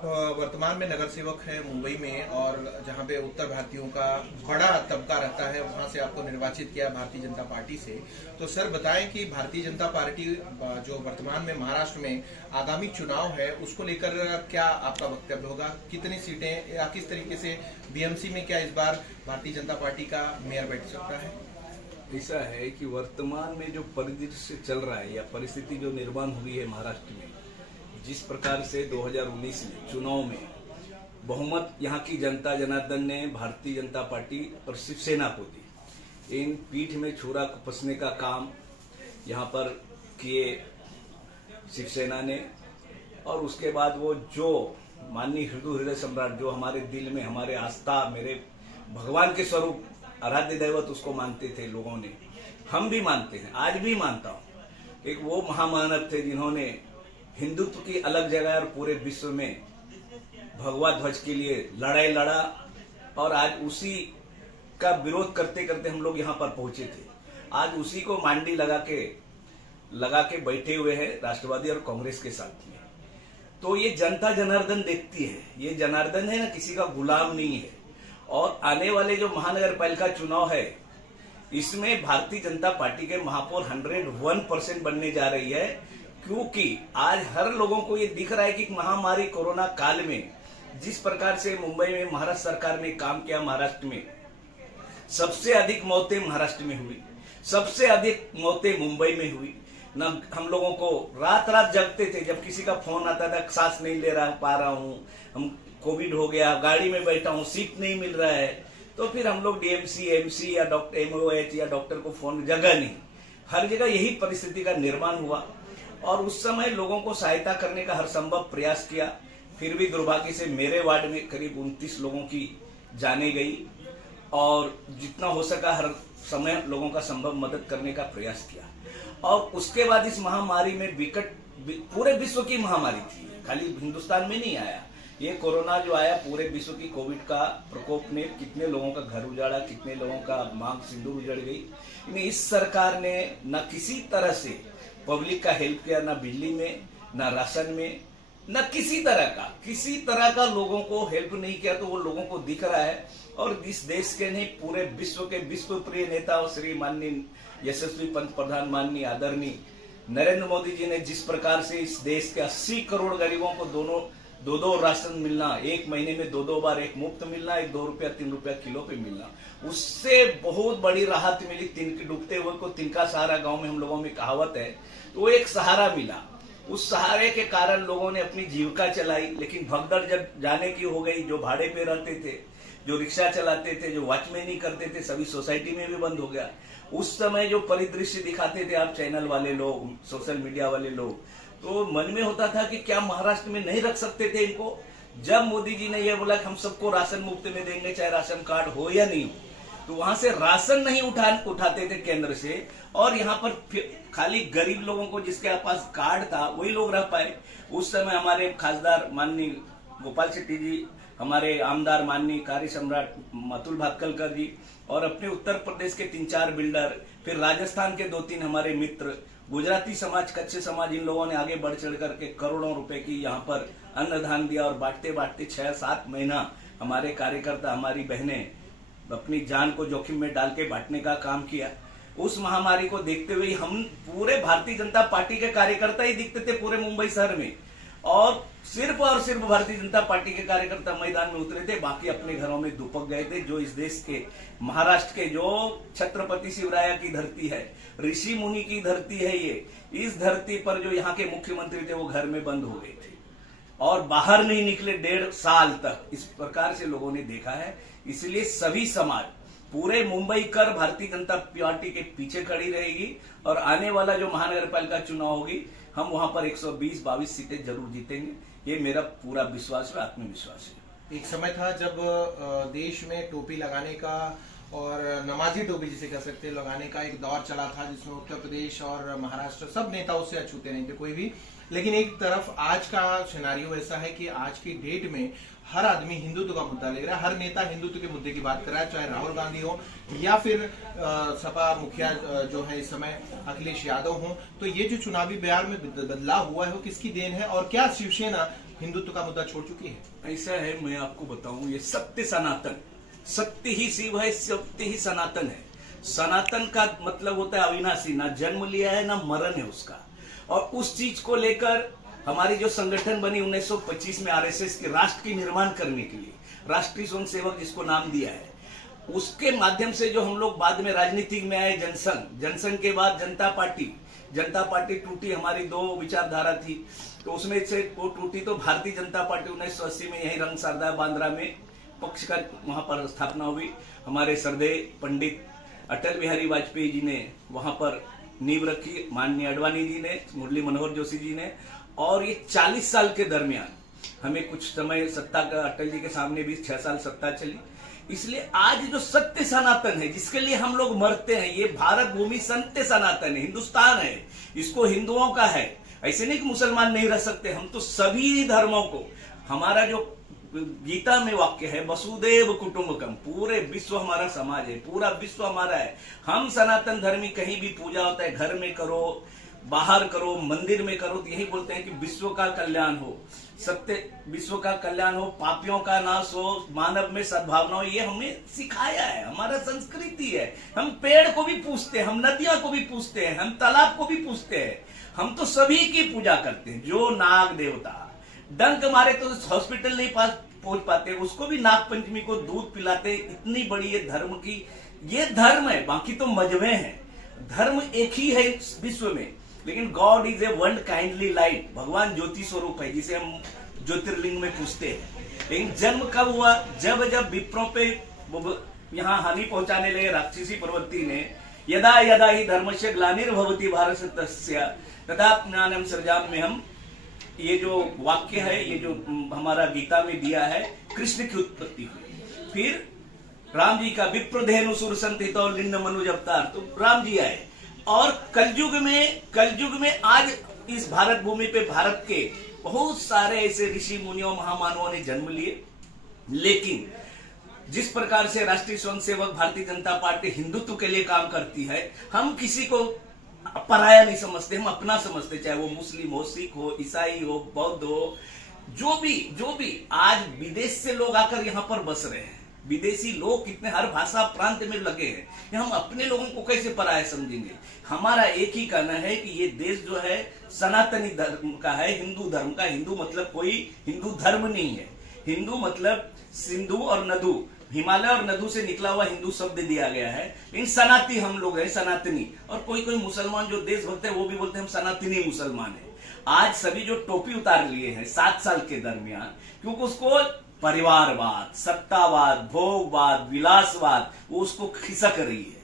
वर्तमान में नगर सेवक है मुंबई में, और जहां पे उत्तर भारतीयों का बड़ा तबका रहता है, वहां से आपको निर्वाचित किया भारतीय जनता पार्टी से। तो सर बताएं कि भारतीय जनता पार्टी जो वर्तमान में महाराष्ट्र में आगामी चुनाव है उसको लेकर क्या आपका वक्तव्य होगा, कितनी सीटें या किस तरीके से बीएमसी में क्या इस बार भारतीय जनता पार्टी का मेयर बैठ सकता है? ऐसा है कि वर्तमान में जो परिदृश्य चल रहा है या परिस्थिति जो निर्माण हुई है महाराष्ट्र में, जिस प्रकार से 2019 में चुनाव में बहुमत यहाँ की जनता जनार्दन ने भारतीय जनता पार्टी और शिवसेना को दी, इन पीठ में छुरा कसने का काम यहाँ पर किए शिवसेना ने। और उसके बाद वो जो माननीय हृदय सम्राट जो हमारे दिल में हमारे आस्था, मेरे भगवान के स्वरूप आराध्य दैवत उसको मानते थे लोगों ने, हम भी मानते हैं, आज भी मानता हूं। एक वो महामानव थे जिन्होंने हिंदुत्व की अलग जगह और पूरे विश्व में भगवा ध्वज के लिए लड़ाई लड़ा, और आज उसी का विरोध करते करते हम लोग यहाँ पर पहुंचे थे। आज उसी को मांडी लगा के बैठे हुए हैं राष्ट्रवादी और कांग्रेस के साथ में। तो ये जनता जनार्दन देखती है, ये जनार्दन है ना, किसी का गुलाम नहीं है। और आने वाले जो महानगर पालिका चुनाव है, इसमें भारतीय जनता पार्टी के महापौर 101% बनने जा रही है, क्योंकि आज हर लोगों को ये दिख रहा है कि महामारी कोरोना काल में जिस प्रकार से मुंबई में महाराष्ट्र सरकार ने काम किया, महाराष्ट्र में सबसे अधिक मौतें महाराष्ट्र में हुई, सबसे अधिक मौतें मुंबई में हुई ना। हम लोगों को रात रात जगते थे, जब किसी का फोन आता था, सांस नहीं ले पा रहा हूँ, हम कोविड हो गया, गाड़ी में बैठा हूँ, सीट नहीं मिल रहा है, तो फिर हम लोग डीएमसी, एमसी या डॉक्टर एमओएच या डॉक्टर को फोन, जगह नहीं, हर जगह यही परिस्थिति का निर्माण हुआ। और उस समय लोगों को सहायता करने का हर संभव प्रयास किया, फिर भी दुर्भाग्य से मेरे वार्ड में करीब 29 लोगों की जाने गई, और जितना हो सका हर समय लोगों का संभव मदद करने का प्रयास किया। और उसके बाद इस महामारी में विकट, पूरे विश्व की महामारी थी, खाली हिंदुस्तान में नहीं आया ये कोरोना जो आया, पूरे विश्व की कोविड का प्रकोप ने कितने लोगों का घर उजाड़ा, कितने लोगों का मांग सिंदूर उजड़ गई। इस सरकार ने न किसी तरह से पब्लिक का हेल्प किया, ना बिजली में, ना राशन में, न किसी तरह का लोगों को हेल्प नहीं किया। तो वो लोगों को दिख रहा है। और इस देश के नहीं, पूरे विश्व के विश्व प्रिय नेता और श्री माननीय यशस्वी पंत प्रधान, माननीय आदरणीय नरेंद्र मोदी जी ने जिस प्रकार से इस देश के 80 करोड़ गरीबों को दो राशन मिलना, एक महीने में 2 बार, एक मुफ्त मिलना, एक 2 रुपया 3 रुपया किलो पे मिलना, उससे बहुत बड़ी राहत मिली। डूबते हुए को तिनका सहारा गांव में हम लोगों में कहावत है, तो वो एक सहारा मिला। उस सहारे के कारण लोगों ने अपनी जीविका चलाई। लेकिन भगदड़ जब जाने की हो गई, जो भाड़े पे रहते थे, जो रिक्शा चलाते थे, जो वॉचमैनी करते थे, सभी सोसाइटी में भी बंद हो गया। उस समय जो परिदृश्य दिखाते थे आप चैनल वाले लोग, सोशल मीडिया वाले लोग, तो मन में होता था कि क्या महाराष्ट्र में नहीं रख सकते थे इनको। जब मोदी जी ने यह बोला कि हम सबको राशन मुफ्त में देंगे, चाहे राशन कार्ड हो या नहीं हो, तो वहां से राशन नहीं उठाते थे केंद्र से, और यहाँ पर खाली गरीब लोगों को जिसके पास कार्ड था वही लोग रह पाए। उस समय हमारे खासदार माननीय गोपाल शेट्टी जी, हमारे आमदार माननीय कार्य सम्राट अतुल भातखलकर जी, और अपने उत्तर प्रदेश के 3-4 बिल्डर, फिर राजस्थान के 2-3 हमारे मित्र, गुजराती समाज, कच्चे समाज, इन लोगों ने आगे बढ़ चढ़ करके करोड़ों रुपए की यहाँ पर अन्नदान दिया। और बांटते बांटते 6-7 महीना हमारे कार्यकर्ता, हमारी बहनें अपनी जान को जोखिम में डाल के बांटने का काम किया। उस महामारी को देखते हुए हम पूरे भारतीय जनता पार्टी के कार्यकर्ता ही दिखते थे पूरे मुंबई शहर में, और सिर्फ भारतीय जनता पार्टी के कार्यकर्ता मैदान में उतरे थे, बाकी अपने घरों में दुपक गए थे। जो इस देश के, महाराष्ट्र के, जो छत्रपति शिवराया की धरती है, ऋषि मुनि की धरती है ये, इस धरती पर जो यहाँ के मुख्यमंत्री थे वो घर में बंद हो गए थे और बाहर नहीं निकले 1.5 साल तक। इस प्रकार से लोगों ने देखा है। इसलिए सभी समाज, पूरे मुंबई कर भारतीय जनता पार्टी के पीछे खड़ी रहेगी, और आने वाला जो महानगर पालिका चुनाव होगी, हम वहां पर 120-22 सीटें जरूर जीतेंगे। ये मेरा पूरा विश्वास है, आत्मविश्वास है। एक समय था जब देश में टोपी लगाने का और नमाजी टोपी जिसे कह सकते हैं लगाने का एक दौर चला था, जिसमें उत्तर प्रदेश और महाराष्ट्र सब नेता उससे अछूते नहीं थे कोई भी। लेकिन एक तरफ आज का सिनारियो ऐसा है कि आज की डेट में हर आदमी हिंदुत्व का मुद्दा ले रहा है, हर नेता हिंदुत्व के मुद्दे की बात कर रहा है, चाहे राहुल गांधी हो या फिर सपा मुखिया जो है इस समय अखिलेश यादव हो। तो ये जो चुनावी बयान में बदलाव हुआ है वो किसकी देन है, और क्या शिवसेना हिंदुत्व का मुद्दा छोड़ चुकी है? ऐसा है, मैं आपको बताऊं, ये सत्य सनातन, सत्य ही शिव है, सत्य ही सनातन है। सनातन का मतलब होता है अविनाशी, ना जन्म लिया है ना मरण है उसका। और उस चीज को लेकर हमारी जो संगठन बनी 1925 में आरएसएस के राष्ट्र की निर्माण करने के लिए, राष्ट्रीय स्वयं सेवक जिसको नाम दिया है, उसके माध्यम से जो हम लोग बाद में राजनीति में आए, जनसंघ, जनसंघ के बाद जनता पार्टी टूटी, हमारी दो विचारधारा थी, तो उसमें से वो टूटी तो भारतीय जनता पार्टी 1980 में यही रंगसारदा बांद्रा में पक्ष का वहां पर स्थापना हुई। हमारे श्रद्धेय पंडित अटल बिहारी वाजपेयी जी ने वहां पर नींव रखी, माननीय अडवाणी जी ने, मुरली मनोहर जोशी जी ने, और ये 40 साल के दरमियान हमें कुछ समय सत्ता का, अटल जी के सामने भी 6 साल सत्ता चली। इसलिए आज जो सत्य सनातन है, जिसके लिए हम लोग मरते हैं, ये भारत भूमि सत्य सनातन है, हिंदुस्तान है, इसको हिंदुओं का है। ऐसे नहीं कि मुसलमान नहीं रह सकते, हम तो सभी धर्मों को, हमारा जो गीता में वाक्य है वसुदेव कुटुंबकम, पूरे विश्व हमारा समाज है, पूरा विश्व हमारा है। हम सनातन धर्मी, कहीं भी पूजा होता है, घर में करो, बाहर करो, मंदिर में करो, तो यही बोलते हैं कि विश्व का कल्याण हो, सत्य, विश्व का कल्याण हो, पापियों का नाश हो, मानव में सद्भावना हो। ये हमें सिखाया है, हमारा संस्कृति है। हम पेड़ को भी पूजते हैं, हम नदियों को भी पूजते हैं, हम तालाब को भी पूजते हैं, हम तो सभी की पूजा करते हैं। जो नाग देवता डंक मारे तो हॉस्पिटल नहीं पहुंच पाते, उसको भी नाग पंचमी को दूध पिलाते। इतनी बड़ी ये धर्म की, ये धर्म है, बाकी तो मजहबें हैं। धर्म एक ही है विश्व में, लेकिन God is a one kindly light, भगवान ज्योति स्वरूप है, जिसे हम ज्योतिर्लिंग में पूछते हैं। लेकिन जन्म कब हुआ? जब विप्रों पे यहाँ हानि पहुंचाने लगे राक्षसी प्रवृत्ति ने, यदा यदा ही धर्मस्य ग्लानिर्भवति भारतस्य तदात्म्यानं सृजाम्यहम्, ये जो वाक्य है, ये जो हमारा गीता में दिया है, कृष्ण की उत्पत्ति हुई। फिर राम जी का विप्रधेनु सुर संतितो लिंग मनुज अवतार, तो राम जी आए। और कलयुग में आज इस भारत भूमि पे भारत के बहुत सारे ऐसे ऋषि मुनियों महामानवों ने जन्म लिए। लेकिन जिस प्रकार से राष्ट्रीय स्वयंसेवक भारतीय जनता पार्टी हिंदुत्व के लिए काम करती है, हम किसी को पराया नहीं समझते, हम अपना समझते, चाहे वो मुस्लिम हो, सिख हो, ईसाई हो, बौद्ध हो, जो भी आज विदेश से लोग आकर यहाँ पर बस रहे हैं, विदेशी लोग कितने हर भाषा प्रांत में लगे हैं, हम अपने लोगों को कैसे पराया समझेंगे? हमारा एक ही कहना है कि ये देश जो है सनातनी धर्म का है, हिंदू धर्म का। हिंदू मतलब कोई हिंदू धर्म नहीं है, हिंदू मतलब सिंधु और नदु, हिमालय और नदु से निकला हुआ हिंदू शब्द दिया गया है। लेकिन सनाती हम लोग हैं, सनातनी। और कोई मुसलमान जो देशभक्त है वो भी बोलते हैं हम सनातनी मुसलमान है। आज सभी जो टोपी उतार लिए हैं 7 साल के दरमियान, क्योंकि उसको परिवारवाद, सत्तावाद, भोगवाद, विलासवाद, वो उसको खिसक रही है,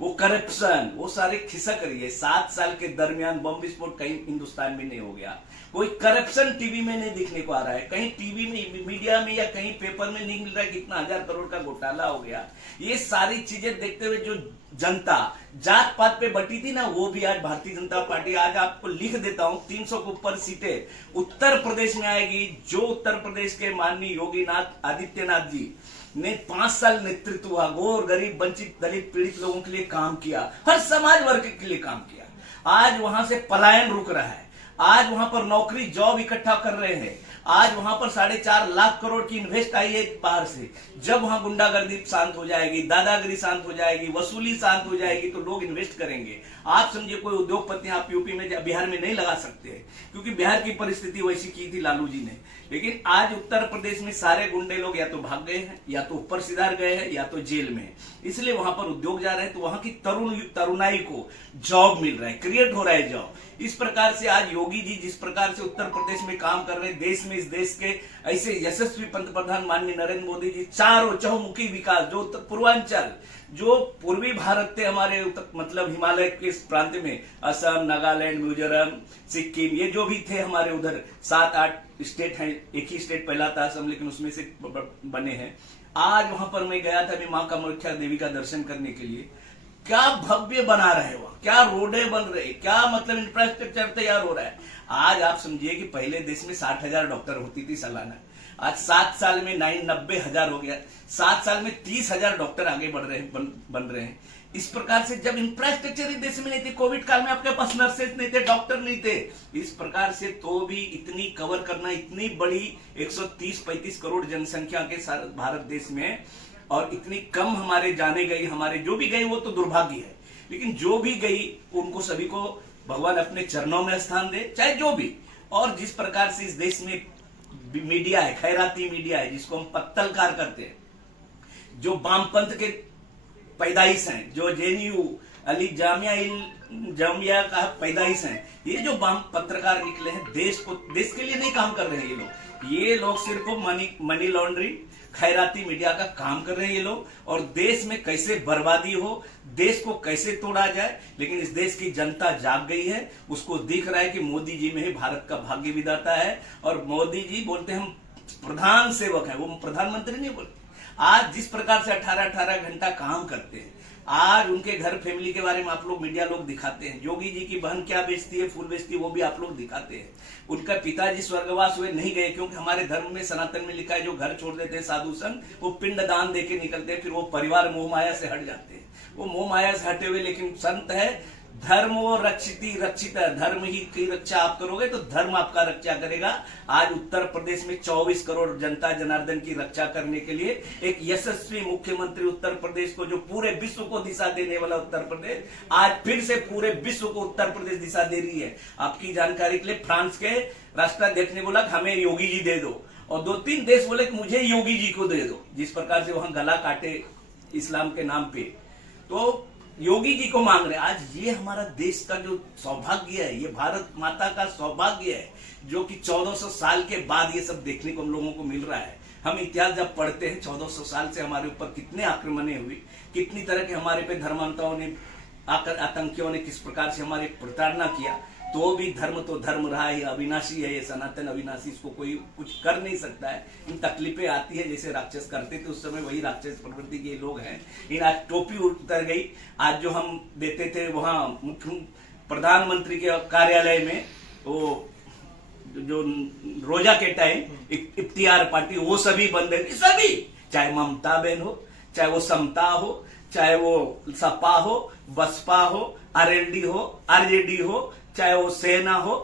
वो करप्शन, वो सारे खिसक रही है। 7 साल के दरमियान बम विस्फोट कहीं हिंदुस्तान में नहीं हो गया, कोई करप्शन टीवी में नहीं दिखने को आ रहा है, कहीं टीवी में, मीडिया में या कहीं पेपर में नहीं मिल रहा है कि इतना 1000 करोड़ का घोटाला हो गया। ये सारी चीजें देखते हुए जो जनता जात पात पे बटी थी ना, वो भी आज भारतीय जनता पार्टी, आज आपको लिख देता हूं, 300 के ऊपर सीटें उत्तर प्रदेश में आएगी। जो उत्तर प्रदेश के माननीय योगी आदित्यनाथ जी ने 5 साल नेतृत्व हुआ, गौर गरीब वंचित दलित पीड़ित लोगों के लिए काम किया, हर समाज वर्ग के लिए काम किया। आज वहां से पलायन रुक रहा है, आज वहां पर नौकरी जॉब इकट्ठा कर रहे हैं, आज वहां पर 4.5 लाख करोड़ की इन्वेस्ट आई है बाहर से। जब वहां गुंडागर्दी शांत हो जाएगी, दादागिरी शांत हो जाएगी, वसूली शांत हो जाएगी, तो लोग इन्वेस्ट करेंगे। आप समझिए कोई उद्योगपति आप यूपी में, बिहार में नहीं लगा सकते, क्योंकि बिहार की परिस्थिति वैसी की थी लालू जी ने। लेकिन आज उत्तर प्रदेश में सारे गुंडे लोग या तो भाग गए हैं, या तो ऊपर सिधार गए हैं, या तो जेल में है। इसलिए वहां पर उद्योग जा रहे हैं, तो वहां की तरुणाई को जॉब मिल रहा है, क्रिएट हो रहा है जॉब। इस प्रकार से आज योगी जी जिस प्रकार से उत्तर प्रदेश में काम कर रहे हैं, देश में, इस देश के ऐसे यशस्वी पंतप्रधान माननीय नरेंद्र मोदी जी, चारों चहुमुखी विकास, जो उत्तर पूर्वांचल, जो पूर्वी भारत थे हमारे, मतलब हिमालय के इस प्रांत में, असम, नागालैंड, मिजोरम, सिक्किम, ये जो भी थे हमारे उधर 7-8 स्टेट हैं, एक ही स्टेट पहला था असम, लेकिन उसमें से बने हैं। आज वहां पर मैं गया था अभी मां कामाख्या देवी का दर्शन करने के लिए। क्या भव्य बना रहे वहां, क्या रोडे बन रहे, क्या मतलब इंफ्रास्ट्रक्चर तैयार हो रहा है। आज आप समझिए कि पहले देश में 60,000 डॉक्टर होती थी सालाना, आज 7 साल में 90,000 हो गया। 7 साल में 30,000 डॉक्टर आगे बढ़ रहे हैं, बन रहे हैं। इस प्रकार से जब इंफ्रास्ट्रक्चर ही देश में नहीं थे, कोविड काल में आपके पास नर्सेज नहीं थे, डॉक्टर नहीं थे, इस प्रकार से तो भी इतनी कवर करना, इतनी बड़ी 130-35 करोड़ जनसंख्या के भारत देश में, और इतनी कम हमारे जाने गई, हमारे जो भी गई वो तो दुर्भाग्य है, लेकिन जो भी गई उनको सभी को भगवान अपने चरणों में स्थान दे, चाहे जो भी। और जिस प्रकार से इस देश में मीडिया है, खैराती मीडिया है, जिसको हम पत्तलकार करते हैं, जो वामपंथ के पैदाइश हैं, जो जेएनयू अली जामिया का पैदाइश हैं, ये जो वाम पत्रकार निकले हैं, देश के लिए नहीं काम कर रहे हैं ये लोग सिर्फ मनी लॉन्ड्रिंग, खैराती मीडिया का काम कर रहे हैं ये लोग, और देश में कैसे बर्बादी हो, देश को कैसे तोड़ा जाए। लेकिन इस देश की जनता जाग गई है, उसको दिख रहा है कि मोदी जी में ही भारत का भाग्य विधाता है, और मोदी जी बोलते हैं हम प्रधान सेवक हैं, वो प्रधानमंत्री नहीं बोलते। आज जिस प्रकार से 18-18 घंटा काम करते हैं, आज उनके घर फैमिली के बारे में आप लोग मीडिया लोग दिखाते हैं, योगी जी की बहन क्या बेचती है, फूल बेचती है, वो भी आप लोग दिखाते हैं। उनका पिताजी स्वर्गवास हुए नहीं गए, क्योंकि हमारे धर्म में सनातन में लिखा है जो घर छोड़ देते हैं साधु संत, वो पिंड दान देके निकलते हैं, फिर वो परिवार मोह माया से हट जाते हैं। वो मोह माया से हटे हुए लेकिन संत है, धर्म वो रक्षित है, धर्म ही की रक्षा आप करोगे तो धर्म आपका रक्षा करेगा। आज उत्तर प्रदेश में 24 करोड़ जनता जनार्दन की रक्षा करने के लिए एक यशस्वी मुख्यमंत्री उत्तर प्रदेश को, जो पूरे विश्व को दिशा देने वाला उत्तर प्रदेश, आज फिर से पूरे विश्व को उत्तर प्रदेश दिशा दे रही है। आपकी जानकारी के लिए फ्रांस के राष्ट्राध्यक्ष ने बोला कि हमें योगी जी दे दो, और 2-3 देश बोले कि मुझे योगी जी को दे दो। जिस प्रकार से वहां गला काटे इस्लाम के नाम पे, तो योगी जी को मांग रहे हैं। आज ये हमारा देश का जो सौभाग्य है, ये भारत माता का सौभाग्य है, जो कि 1400 साल के बाद ये सब देखने को हम लोगों को मिल रहा है। हम इतिहास जब पढ़ते हैं, 1400 साल से हमारे ऊपर कितने आक्रमणें हुई, कितनी तरह के हमारे पे धर्मांतों ने, आतंकियों ने किस प्रकार से हमारे प्रताड़ना किया, तो भी धर्म तो धर्म रहा है, अविनाशी है, ये सनातन अविनाशी, इसको कोई कुछ कर नहीं सकता है। इन तकलीफें आती है, जैसे राक्षस करते थे उस समय, वही राक्षस प्रवृत्ति के लोग हैं। इन आज टोपी उतर गई। आज जो हम देते थे वहां मुख्य प्रधानमंत्री के कार्यालय में, वो जो रोजा के टाइम इफ्तियार पार्टी, वो सभी बंद है, सभी, चाहे ममता बहन हो, चाहे वो समता हो, चाहे वो सपा हो, बसपा हो, आरएलडी हो, आरजेडी हो, चाहे वो सेना हो,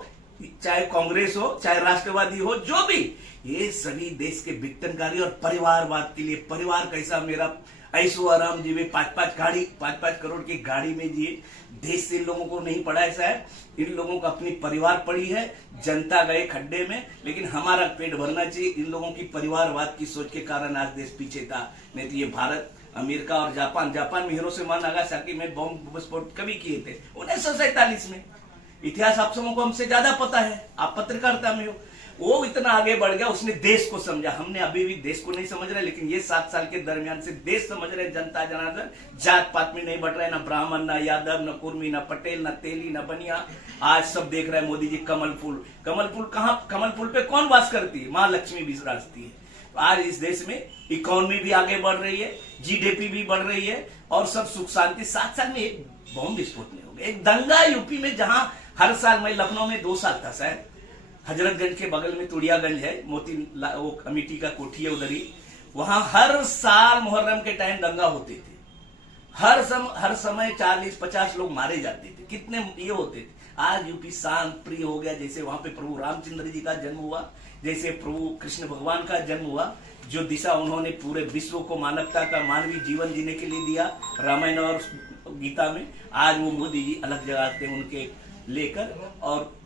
चाहे कांग्रेस हो, चाहे राष्ट्रवादी हो, जो भी, ये सभी देश के विघटनकारी और परिवारवाद के लिए, परिवार कैसा मेरा ऐशो आराम जीवे, 5-5 करोड़ की गाड़ी में जिए, देश से इन लोगों को नहीं पड़ा ऐसा है। इन लोगों को अपनी परिवार पड़ी है, जनता गए खड्डे में, लेकिन हमारा पेट भरना चाहिए। इन लोगों की परिवारवाद की सोच के कारण आज देश पीछे था, नहीं तो ये भारत, अमेरिका और जापान में हिरोशिमा नागासाकी में बॉम्ब विस्फोट कभी किए थे 1947 में। इतिहास आप सबों को हमसे ज्यादा पता है, आप पत्रकारिता में हो। वो इतना आगे बढ़ गया, उसने देश को समझा। हमने अभी भी देश को नहीं समझ रहे, लेकिन ये 7 साल के दरमियान से देश समझ रहे। जनता जनार्दन जात पात में नहीं बढ़ रहा है, ना ब्राह्मण, ना यादव, ना कुर्मी, ना पटेल, ना तेली, ना बनिया। आज सब देख रहे हैं मोदी जी कमल फूल कहाँ, कमल फूल पे कौन वास करती है? माँ लक्ष्मी विराजती है। आज इस देश में इकोनॉमी भी आगे बढ़ रही है, जीडीपी भी बढ़ रही है, और सब सुख शांति। 7 साल में एक बॉम्ब विस्फोट नहीं हो गया, एक दंगा यूपी में, जहां हर साल, मैं लखनऊ में 2 साल था शायद, हजरतगंज के बगल में तुड़ियागंज है, वो कमेटी का कोठी है उधर ही, वहां हर साल मुहर्रम के टाइम दंगा होते थे। हर समय 40-50 लोग मारे जाते थे, कितने ये होते थे। आज यूपी शांत प्रिय हो गया, जैसे वहां पे प्रभु रामचंद्र जी का जन्म हुआ, जैसे प्रभु कृष्ण भगवान का जन्म हुआ, जो दिशा उन्होंने पूरे विश्व को मानवता का मानवीय जीवन जीने के लिए दिया रामायण और गीता में, आज वो मोदी जी अलग जगह थे उनके लेकर। और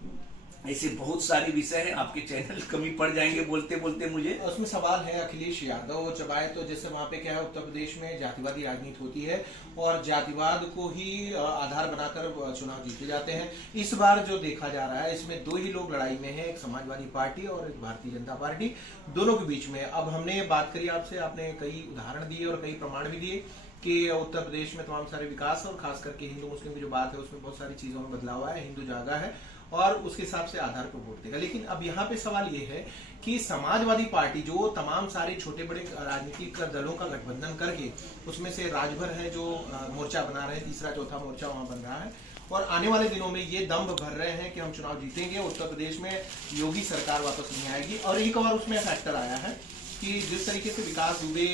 ऐसे बहुत सारे विषय हैं, आपके चैनल कमी पड़ जाएंगे बोलते बोलते मुझे। उसमें सवाल है अखिलेश यादव चबाए, तो जैसे वहां पे क्या है, उत्तर प्रदेश में जातिवादी राजनीति होती है और जातिवाद को ही आधार बनाकर चुनाव जीते जाते हैं। इस बार जो देखा जा रहा है, इसमें 2 ही लोग लड़ाई में हैं, एक समाजवादी पार्टी और एक भारतीय जनता पार्टी, दोनों के बीच में। अब हमने बात करी आपसे, आपने कई उदाहरण दिए और कई प्रमाण भी दिए कि उत्तर प्रदेश में तमाम सारे विकास, और खास करके हिंदू मुस्लिम की जो बात है उसमें बहुत सारी चीजों में बदलाव है, हिंदू जागा है और उसके हिसाब से आधार पर वोट देगा। लेकिन अब यहाँ पे सवाल ये है कि समाजवादी पार्टी जो तमाम सारे छोटे बड़े राजनीतिक दलों का गठबंधन करके, उसमें से राजभर है जो मोर्चा बना रहे हैं, तीसरा चौथा मोर्चा वहां बन रहा है, और आने वाले दिनों में ये दम्भ भर रहे हैं कि हम चुनाव जीतेंगे, उत्तर प्रदेश में योगी सरकार वापस नहीं आएगी। और एक और उसमें फैक्टर आया है कि जिस तरीके से विकास दुबे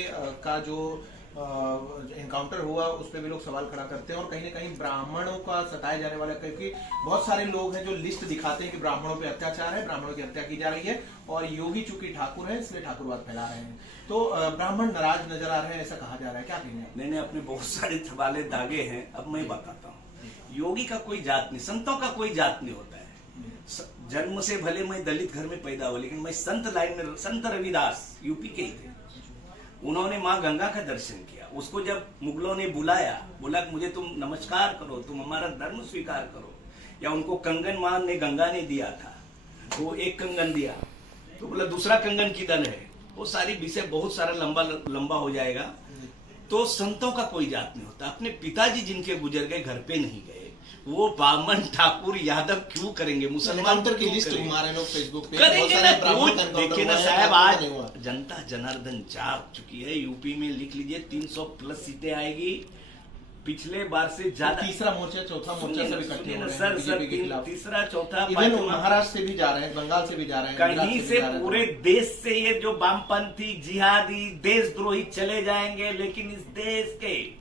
का जो एनकाउंटर हुआ उस पर भी लोग सवाल खड़ा करते हैं, और कहीं ना कहीं ब्राह्मणों का सताए जाने वाला, क्योंकि बहुत सारे लोग हैं जो लिस्ट दिखाते हैं कि ब्राह्मणों पे अत्याचार है, ब्राह्मणों की हत्या की जा रही है, और योगी चूंकि ठाकुर है इसलिए ठाकुरवाद फैला रहे हैं। तो ब्राह्मण नाराज नजर आ रहे हैं, ऐसा कहा जा रहा है, क्या कहेंगे? मैंने अपने बहुत सारे सवाले दागे हैं, अब मैं बताता हूँ। योगी का कोई जात नहीं, संतों का कोई जात नहीं होता है। जन्म से भले मैं दलित घर में पैदा हुआ, लेकिन मैं संत लाइन में, संत रविदास यूपी के ही थे। उन्होंने माँ गंगा का दर्शन किया। उसको जब मुगलों ने बुलाया, बोला कि मुझे तुम नमस्कार करो, तुम हमारा धर्म स्वीकार करो, या उनको कंगन मां ने गंगा ने दिया था, वो एक कंगन दिया, तो बोला दूसरा कंगन किधर है। वो सारी विषय बहुत सारा लंबा हो जाएगा। तो संतों का कोई जात नहीं होता। अपने पिताजी जिनके गुजर गए घर पे नहीं गए, वो ब्राह्मण ठाकुर यादव क्यों करेंगे? मुसलमान की लिस्ट घुमा रहे लोग फेसबुक पे, करेंगे ना। देखिए ना साहब, आज जनता जनार्दन जाग चुकी है। यूपी में लिख लीजिए 300+ सीटें आएगी, पिछले बार से ज्यादा। तीसरा मोर्चा, चौथा मोर्चा सब इकट्ठे हो रहे हैं सर, बीजेपी के खिलाफ। तीसरा चौथा महाराष्ट्र से भी जा रहे हैं, बंगाल से भी जा रहे हैं, कहीं से पूरे देश से ये जो वामपंथी जिहादी देशद्रोही चले जाएंगे, लेकिन इस देश के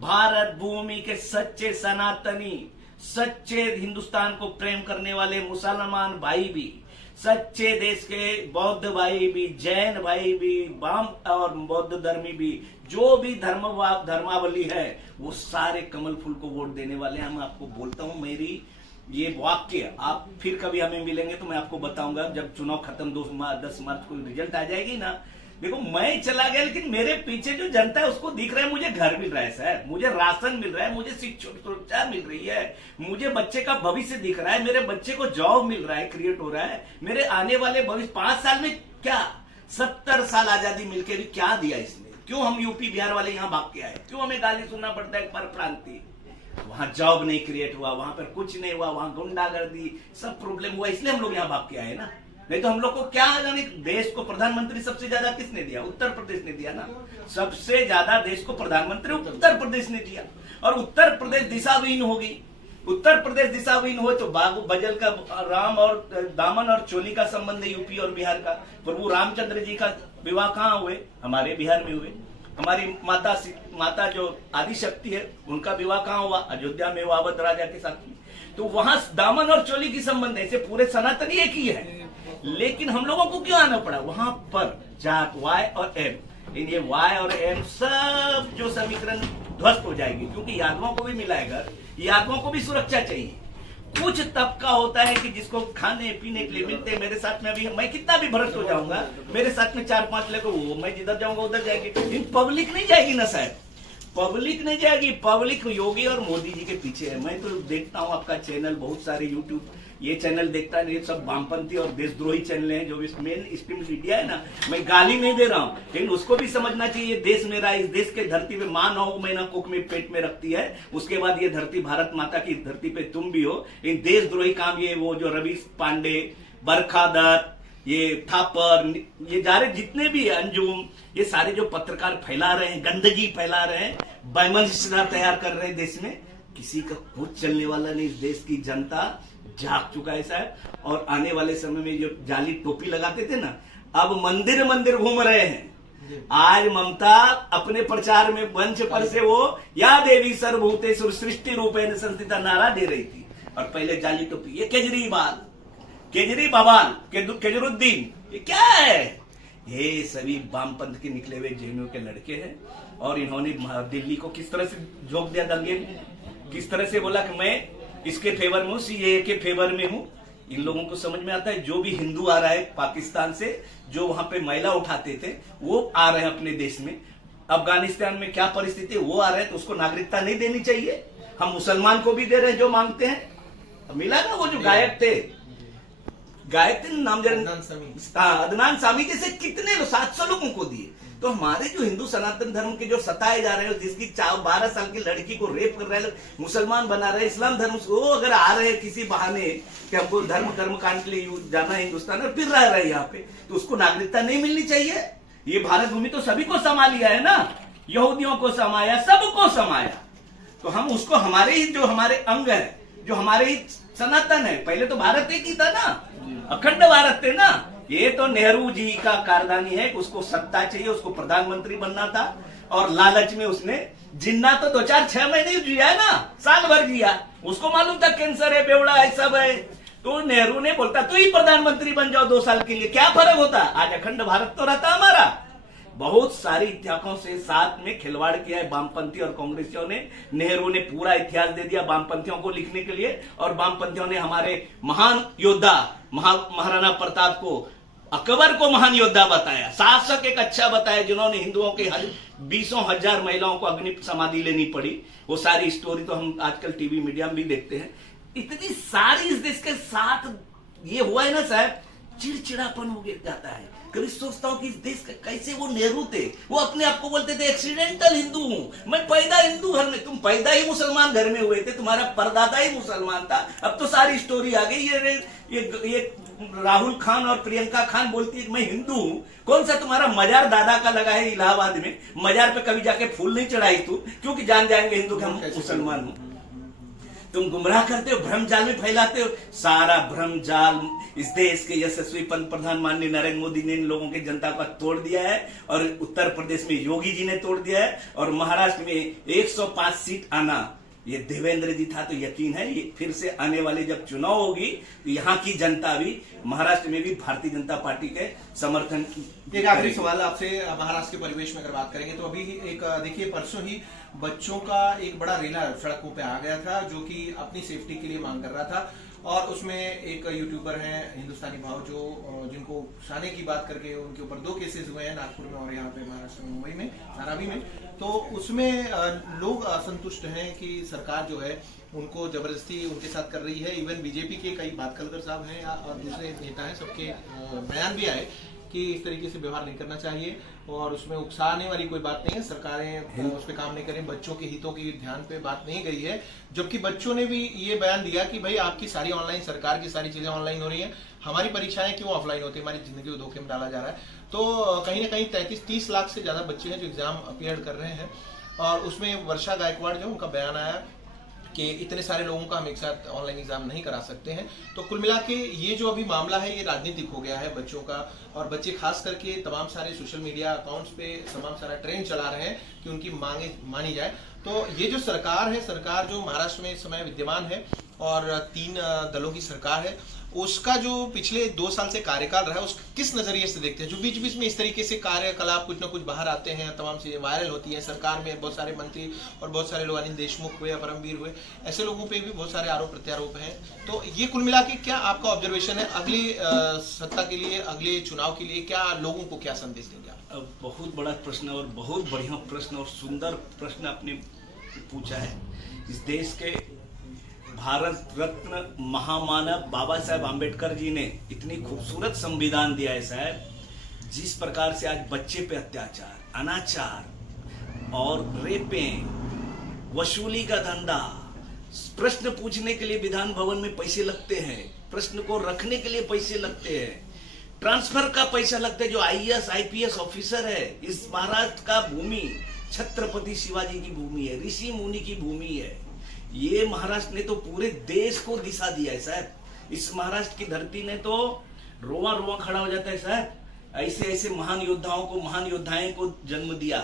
भारत भूमि के सच्चे सनातनी, सच्चे हिंदुस्तान को प्रेम करने वाले मुसलमान भाई भी, सच्चे देश के बौद्ध भाई भी, जैन भाई भी, वाम और बौद्ध धर्मी भी, जो भी धर्मावली है, वो सारे कमल फूल को वोट देने वाले हैं। मैं आपको बोलता हूं, मेरी ये वाक्य, आप फिर कभी हमें मिलेंगे तो मैं आपको बताऊंगा, जब चुनाव खत्म 10 मार्च को रिजल्ट आ जाएगी ना। देखो, मैं चला गया, लेकिन मेरे पीछे जो जनता है उसको दिख रहा है, मुझे घर मिल रहा है सर, मुझे राशन मिल रहा है, मुझे शिक्षा मिल रही है, मुझे बच्चे का भविष्य दिख रहा है, मेरे बच्चे को जॉब मिल रहा है, क्रिएट हो रहा है, मेरे आने वाले भविष्य 5 साल में क्या 70 साल आजादी मिलकर भी क्या दिया इसने? क्यों हम यूपी बिहार वाले यहाँ भाग के आए? क्यों हमें गाली सुनना पड़ता है पर प्रांति? वहां जॉब नहीं क्रिएट हुआ, वहां पर कुछ नहीं हुआ, वहां गुंडागर्दी सब प्रॉब्लम हुआ, इसलिए हम लोग यहाँ भाग के आए ना। नहीं तो हम लोग को क्या जाने। देश को प्रधानमंत्री सबसे ज्यादा किसने दिया? उत्तर प्रदेश ने दिया ना। सबसे ज्यादा देश को प्रधानमंत्री उत्तर प्रदेश ने दिया, और उत्तर प्रदेश दिशाहीन हो गई। उत्तर प्रदेश दिशाहीन हो तो बाबू बजल का राम और दामन और चोली का संबंध है यूपी और बिहार का। प्रभु रामचंद्र जी का विवाह कहाँ हुए? हमारे बिहार में हुए। हमारी माता जो आदि शक्ति है, उनका विवाह कहाँ हुआ? अयोध्या में हुआ, अवध राजा के साथ में। तो वहां दामन और चोली की संबंध है, पूरे सनातनी एक ही है। लेकिन हम लोगों को क्यों आना पड़ा? वहां पर जात वाई और एम, ये वाई और एम सब जो समीकरण ध्वस्त हो जाएगी, क्योंकि यादवों को भी मिला है घर, यादवों को भी सुरक्षा चाहिए। कुछ तबका होता है कि जिसको खाने पीने के लिए मिलते हैं। मेरे साथ में अभी मैं कितना भी भ्रष्ट हो जाऊंगा, मेरे साथ में 4-5 लोग, वो मैं जिधर जाऊंगा उधर जाएगी, लेकिन पब्लिक नहीं जाएगी ना साहब, पब्लिक नहीं जाएगी। पब्लिक योगी और मोदी जी के पीछे है। मैं तो देखता हूं आपका चैनल, बहुत सारे यूट्यूब ये चैनल देखता है, ये सब वामपंथी और देशद्रोही चैनल हैं, जो मेन स्ट्रीम मीडिया है ना। मैं गाली नहीं दे रहा हूं, लेकिन उसको भी समझना चाहिए, देश मेरा, इस देश के धरती पे माँ 9 महीना कुक में पेट में रखती है, उसके बाद ये धरती भारत माता की धरती पे तुम भी हो। इन देशद्रोही काम ये वो जो रवि पांडे, बरखा दत्त, ये थापर, ये जारे जितने भी अंजुम, ये सारे जो पत्रकार फैला रहे हैं, गंदगी फैला रहे हैं, वैमनस्यता तैयार कर रहे हैं देश में, किसी का कुछ चलने वाला नहीं। इस देश की जनता जाग चुका है साहब। और आने वाले समय में जो जाली टोपी लगाते थे ना, अब मंदिर मंदिर घूम रहे हैं। आज ममता अपने प्रचार में मंच पर से वो या देवी सर्वभूतेषु सृष्टि रूपेण संस्थिता नारा दे रही थी, और पहले जाली टोपी। ये केजरीवाल, ये क्या है? ये सभी वामपंथ के निकले हुए जेएनयू के लड़के हैं, और इन्होंने दिल्ली को किस तरह से झोंक दिया दंगे में, किस तरह से बोला कि मैं इसके फेवर में हूं, सीएए के फेवर में हूं। इन लोगों को समझ में आता है, जो भी हिंदू आ रहा है पाकिस्तान से, जो वहां पे महिला उठाते थे, वो आ रहे हैं अपने देश में। अफगानिस्तान में क्या परिस्थिति है, वो आ रहे हैं, तो उसको नागरिकता नहीं देनी चाहिए? हम मुसलमान को भी दे रहे हैं जो मांगते हैं। मिला ना वो जो गायक थे नाम अदनान सामी जैसे कितने 700 लोगों को दिए। तो हमारे जो हिंदू सनातन धर्म के जो सताए जा रहे हैं, जिसकी 12 साल की लड़की को रेप कर रहे हैं, मुसलमान बना रहे हैं, इस्लाम धर्म को अगर आ रहे हैं किसी बहाने कि हमको धर्म कांड के लिए जाना है हिंदुस्तान, और फिर रह रहे हैं यहाँ पे, तो उसको नागरिकता नहीं मिलनी चाहिए? ये भारत भूमि तो सभी को समा लिया है ना, यहूदियों को समाया, सबको समाया। तो हम उसको, हमारे ही जो हमारे अंग है, जो हमारे ही सनातन है, पहले तो भारत एक ही था ना, अखंड भारत थे ना। ये तो नेहरू जी का कारदानी है, उसको सत्ता चाहिए, उसको प्रधानमंत्री बनना था और लालच में उसने जिन्ना तो 2-4-6 महीने जिया है ना, साल भर जिया। उसको मालूम था कैंसर है, बेवड़ा है, सब है। तो नेहरू ने बोलता तू ही प्रधानमंत्री बन जाओ 2 साल के लिए, क्या फर्क होता, आज अखंड भारत तो रहता हमारा। बहुत सारी इतिहासों से साथ में खिलवाड़ किया है वामपंथी और कांग्रेसियों ने। नेहरू ने पूरा इतिहास दे दिया वामपंथियों को लिखने के लिए, और वामपंथियों ने हमारे महान योद्धा महाराणा प्रताप को, अकबर को महान योद्धा बताया, शासक एक अच्छा बताया, जिन्होंने हिंदुओं के 20,000 महिलाओं को अग्नि समाधि लेनी पड़ी। वो सारी स्टोरी तो हम आजकल टीवी मीडिया में भी देखते हैं। इतनी सारी इस देश के साथ ये हुआ है ना साहब, चिड़चिड़ापन हो जाता है। कभी सोचता हूं कि इस देश का कैसे वो नेहरू थे, वो अपने आप को बोलते थे एक्सीडेंटल हिंदू हूं मैं, पैदा हिंदू घर में, तुम पैदा ही मुसलमान घर में हुए थे, तुम्हारा परदादा ही मुसलमान था। अब तो सारी स्टोरी आ गई। ये राहुल खान और प्रियंका खान बोलती है कि मैं हिंदू हूं। कौन सा तुम्हारा मजार दादा का लगा है इलाहाबाद में, मजार पे कभी जाके फूल नहीं चढ़ाई तू, क्योंकि जान जाएंगे हिंदू कि हम मुसलमान हूं। तुम गुमराह करते हो, भ्रम जाल में फैलाते हो। सारा भ्रम जाल इस देश के यशस्वी प्रधान माननीय नरेंद्र मोदी ने इन लोगों की जनता का तोड़ दिया है, और उत्तर प्रदेश में योगी जी ने तोड़ दिया है, और महाराष्ट्र में 105 सीट आना ये देवेंद्र जी था। तो यकीन है ये फिर से आने वाले जब चुनाव होगी तो यहाँ की जनता भी, महाराष्ट्र में भी भारतीय जनता पार्टी के समर्थन। एक आखिरी सवाल आपसे, महाराष्ट्र के परिवेश में अगर बात करेंगे तो अभी एक देखिए, परसों ही बच्चों का एक बड़ा रेला सड़कों पे आ गया था, जो कि अपनी सेफ्टी के लिए मांग कर रहा था, और उसमें एक यूट्यूबर हैं हिंदुस्तानी भाव, जो जिनको उकसाने की बात करके उनके ऊपर 2 केसेस हुए हैं नागपुर में और यहाँ पे महाराष्ट्र में, मुंबई में, धारावी में। तो उसमें लोग असंतुष्ट हैं कि सरकार जो है उनको जबरदस्ती उनके साथ कर रही है। इवन बीजेपी के कई भातखलकर साहब हैं और दूसरे नेता हैं, सबके बयान भी आए कि इस तरीके से व्यवहार नहीं करना चाहिए, और उसमें उकसाने वाली कोई बात नहीं है। सरकारें उस पर काम नहीं करें, बच्चों के हितों की ध्यान पे बात नहीं गई है। जबकि बच्चों ने भी ये बयान दिया कि भाई आपकी सारी ऑनलाइन, सरकार की सारी चीजें ऑनलाइन हो रही हैं, हमारी परीक्षाएं क्यों ऑफलाइन होती है, हमारी जिंदगी को धोखे में डाला जा रहा है। तो कहीं ना कहीं 33-30 लाख से ज्यादा बच्चे हैं जो एग्जाम अपीयर कर रहे हैं, और उसमें वर्षा गायकवाड़ जो उनका बयान आया कि इतने सारे लोगों का हम एक साथ ऑनलाइन एग्जाम नहीं करा सकते हैं। तो कुल मिला के ये जो अभी मामला है ये राजनीतिक हो गया है बच्चों का, और बच्चे खास करके तमाम सारे सोशल मीडिया अकाउंट्स पे तमाम सारा ट्रेंड चला रहे हैं कि उनकी मांगे मानी जाए। तो ये जो सरकार है, सरकार जो महाराष्ट्र में इस समय विद्यमान है और 3 दलों की सरकार है, उसका जो पिछले 2 साल से कार्यकाल रहा है उस किस नजरिए से देखते हैं? जो बीच बीच में इस तरीके से कार्यकलाप कुछ ना कुछ बाहर आते हैं, तमाम चीजें वायरल होती हैं, सरकार में बहुत सारे मंत्री और बहुत सारे लोग, अनिल देशमुख हुए, परमवीर हुए, ऐसे लोगों पे भी बहुत सारे आरोप प्रत्यारोप हैं। तो ये कुल मिला के क्या आपका ऑब्जर्वेशन है अगली सत्ता के लिए, अगले चुनाव के लिए, क्या लोगों को क्या संदेश देंगे आप? बहुत बड़ा प्रश्न और बहुत बढ़िया प्रश्न और सुंदर प्रश्न आपने पूछा है। इस देश के भारत रत्न महामानव बाबा साहेब आम्बेडकर जी ने इतनी खूबसूरत संविधान दिया है साहब, जिस प्रकार से आज बच्चे पे अत्याचार, अनाचार और रेपें, वसूली का धंधा, प्रश्न पूछने के लिए विधान भवन में पैसे लगते हैं, प्रश्न को रखने के लिए पैसे लगते हैं, ट्रांसफर का पैसा लगता है। जो IAS IPS ऑफिसर है, इस महाराष्ट्र का भूमि छत्रपति शिवाजी की भूमि है, ऋषि मुनि की भूमि है। ये महाराष्ट्र ने तो पूरे देश को दिशा दिया है साहब। इस महाराष्ट्र की धरती ने तो रोआ रोआ खड़ा हो जाता है साहब। ऐसे ऐसे महान योद्धाओं को, महान योद्धाएं को जन्म दिया।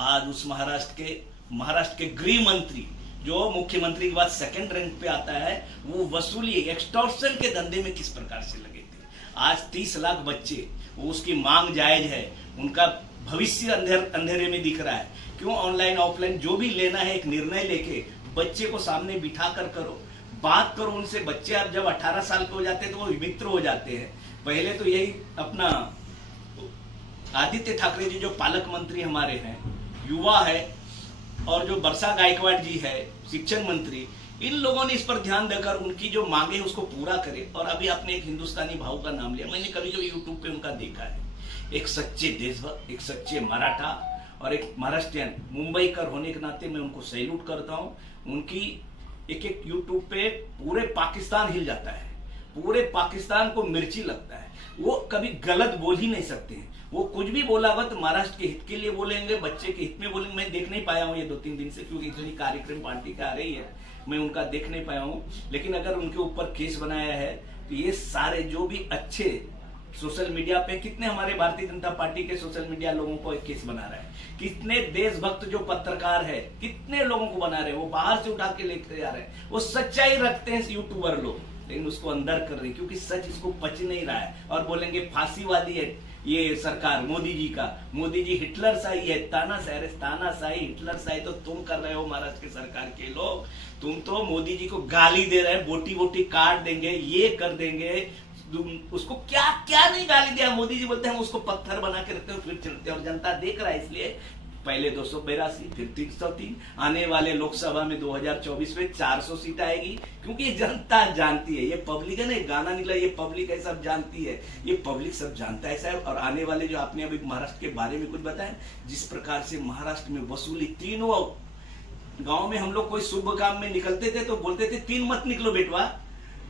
आज उस महाराष्ट्र के गृह मंत्री, जो मुख्यमंत्री के बाद 2nd रैंक पे आता है, वो वसूली, एक्सटॉर्शन के धंधे में किस प्रकार से लगे थे। आज 30 लाख बच्चे, वो उसकी मांग जायज है, उनका भविष्य अंधेरे में दिख रहा है। क्यों? ऑनलाइन ऑफलाइन जो भी लेना है, एक निर्णय लेके बच्चे को सामने बिठा कर करो, बात करो उनसे। बच्चे अब जब 18 साल के हो जाते हैं तो वो मित्र हो जाते हैं। पहले तो यही अपना आदित्य ठाकरे जी जो पालक मंत्री हमारे हैं, युवा है, और जो वर्षा गायकवाड़ जी है शिक्षण मंत्री, इन लोगों ने इस पर ध्यान देकर उनकी जो मांगे उसको पूरा करे। और अभी आपने एक हिंदुस्तानी भाव का नाम लिया, मैंने कभी जो यूट्यूब पे उनका देखा है, एक सच्चे देशभक्त, एक सच्चे मराठा और एक महाराष्ट्रियन, मुंबईकर होने के नाते मैं उनको सैल्यूट करता हूं। उनकी एक यूट्यूब पे पूरे पाकिस्तान हिल जाता है, पूरे पाकिस्तान को मिर्ची लगता है। वो कभी गलत बोल ही नहीं सकते हैं। वो कुछ भी बोला हुआ तो महाराष्ट्र के हित के लिए बोलेंगे, बच्चे के हित में बोलेंगे। मैं देख नहीं पाया हूँ ये 2-3 दिन से, क्योंकि इतनी कार्यक्रम पार्टी का आ रही है, मैं उनका देख नहीं पाया हूँ। लेकिन अगर उनके ऊपर केस बनाया है तो ये सारे जो भी अच्छे सोशल मीडिया पे कितने हमारे भारतीय जनता पार्टी के सोशल मीडिया लोगों को एक केस बना रहा है, कितने देशभक्त जो पत्रकार है कितने लोगों को बना रहे हैं, वो बाहर से उठा के लेके जा रहे हैं, वो सच्चाई रखते हैं यूट्यूबर लोग, लेकिन उसको अंदर कर रहे हैं क्योंकि सच इसको पच नहीं रहा है और बोलेंगे फांसीवादी है ये सरकार मोदी जी का, मोदी जी हिटलर शाही है, तानाशाही हिटलर शाही तो तुम कर रहे हो महाराष्ट्र के सरकार के लोग। तुम तो मोदी जी को गाली दे रहे हैं, बोटी बोटी काट देंगे, ये कर देंगे, उसको क्या क्या नहीं गाली दिया। मोदी जी बोलते हैं हम उसको पत्थर बना के रखते हैं फिर चलते हैं, और जनता देख रहा है। इसलिए पहले 282 फिर 303, आने वाले लोकसभा में 2024 में 400 सीट आएगी, क्योंकि ये जनता जानती है, ये पब्लिक है ना, गाना निकला ये पब्लिक है, सब जानती है, ये पब्लिक सब जानता है साहब। और आने वाले जो आपने अभी महाराष्ट्र के बारे में कुछ बताया, जिस प्रकार से महाराष्ट्र में वसूली, तीनों गांव में हम लोग कोई शुभ काम में निकलते थे तो बोलते थे 3 मत निकलो बेटवा,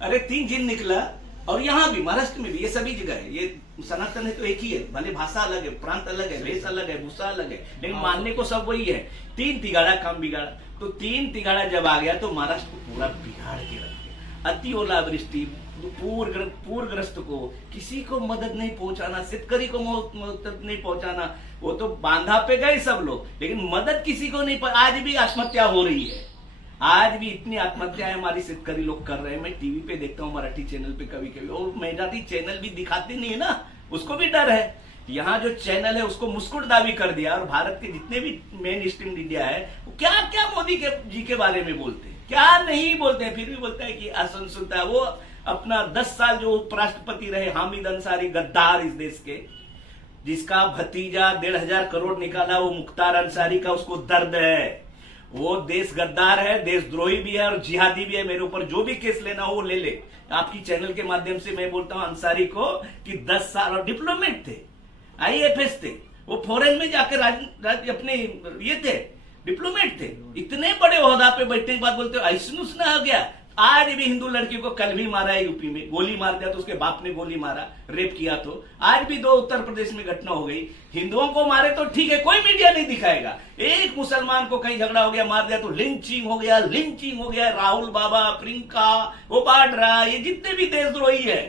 अरे 3 जिन निकला। और यहाँ भी महाराष्ट्र में भी ये सभी जगह है, ये सनातन है तो एक ही है, भले भाषा अलग है, प्रांत अलग है, भेष अलग है, भूषा अलग है, लेकिन मानने को सब वही है। 3 तिगाड़ा काम बिगाड़ा, तो 3 तिगाड़ा जब आ गया तो महाराष्ट्र को पूरा बिगाड़ के रख दिया। अति ओलावृष्टि, पूरग्रस्त को किसी को मदद नहीं पहुंचाना, शेतकरी को मदद नहीं पहुंचाना, वो तो बांधा पे गए सब लोग, लेकिन मदद किसी को नहीं। आज भी आत्महत्या हो रही है, आज भी इतनी आत्महत्याएं हमारी शेतकरी लोग कर रहे हैं। मैं टीवी पे देखता हूँ मराठी चैनल पे कभी कभी, और मराठी चैनल भी दिखाते नहीं है ना, उसको भी डर है। यहाँ जो चैनल है उसको मुस्कुटदावी कर दिया, और भारत के जितने भी मेन स्ट्रीम मीडिया है वो क्या क्या मोदी जी के बारे में बोलते हैं, क्या नहीं बोलते हैं, फिर भी बोलता है कि असंसुलता है। वो अपना 10 साल जो उपराष्ट्रपति रहे हामिद अंसारी, गद्दार इस देश के, जिसका भतीजा 1,500 करोड़ निकाला, वो मुख्तार अंसारी का उसको दर्द है। वो देश गद्दार है, देशद्रोही भी है और जिहादी भी है। मेरे ऊपर जो भी केस लेना हो वो ले ले। आपकी चैनल के माध्यम से मैं बोलता हूं अंसारी को कि 10 साल और डिप्लोमेट थे, IAFS थे, वो फॉरेन में जाकर अपने ये थे, डिप्लोमेट थे, इतने बड़े ओहदा पे बैठने के बाद बोलते हो ऐसा आ गया। आज भी हिंदू लड़की को कल भी मारा है यूपी में, गोली मार दिया तो उसके बाप ने गोली मारा, रेप किया। तो आज भी 2 उत्तर प्रदेश में घटना हो गई। हिंदुओं को मारे तो ठीक है, कोई मीडिया नहीं दिखाएगा। एक मुसलमान को कहीं झगड़ा हो गया, मार दिया तो लिंचिंग हो गया, लिंचिंग हो गया। राहुल बाबा, प्रियंका, वो बाड्रा, ये जितने भी देशद्रोही है,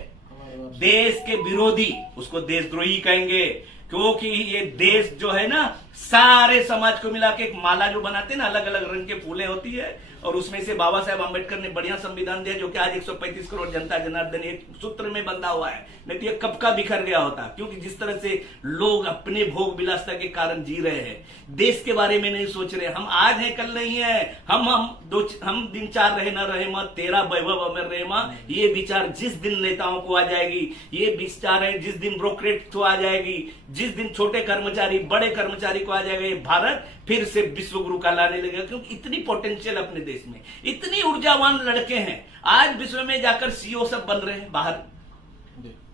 देश के विरोधी, उसको देशद्रोही कहेंगे, क्योंकि ये देश जो है ना, सारे समाज को मिला के एक माला जो बनाते हैं ना, अलग अलग रंग के फूलें होती है, और उसमें से बाबा साहेब अम्बेडकर ने बढ़िया संविधान दिया, जो कि आज 135 करोड़ जनता जनार्दन एक सूत्र में बंधा हुआ है, नहीं तो ये कब का बिखर गया होता। क्योंकि जिस तरह से लोग अपने भोग विलासता के कारण जी रहे हैं, देश के बारे में नहीं सोच रहे। हम आज हैं कल नहीं है, हम दिन 4 रहे न रहे मत, तेरा वैभव अमर रहे मां, ये विचार जिस दिन नेताओं को आ जाएगी, ये विचार है जिस दिन ब्रोकरेट को आ जाएगी, जिस दिन छोटे कर्मचारी बड़े कर्मचारी को आ जाएगा, ये भारत फिर से विश्व गुरु का लाने लगेगा। क्योंकि इतनी पोटेंशियल अपने देश में, इतनी ऊर्जावान लड़के हैं, आज विश्व में जाकर CEO सब बन रहे हैं बाहर।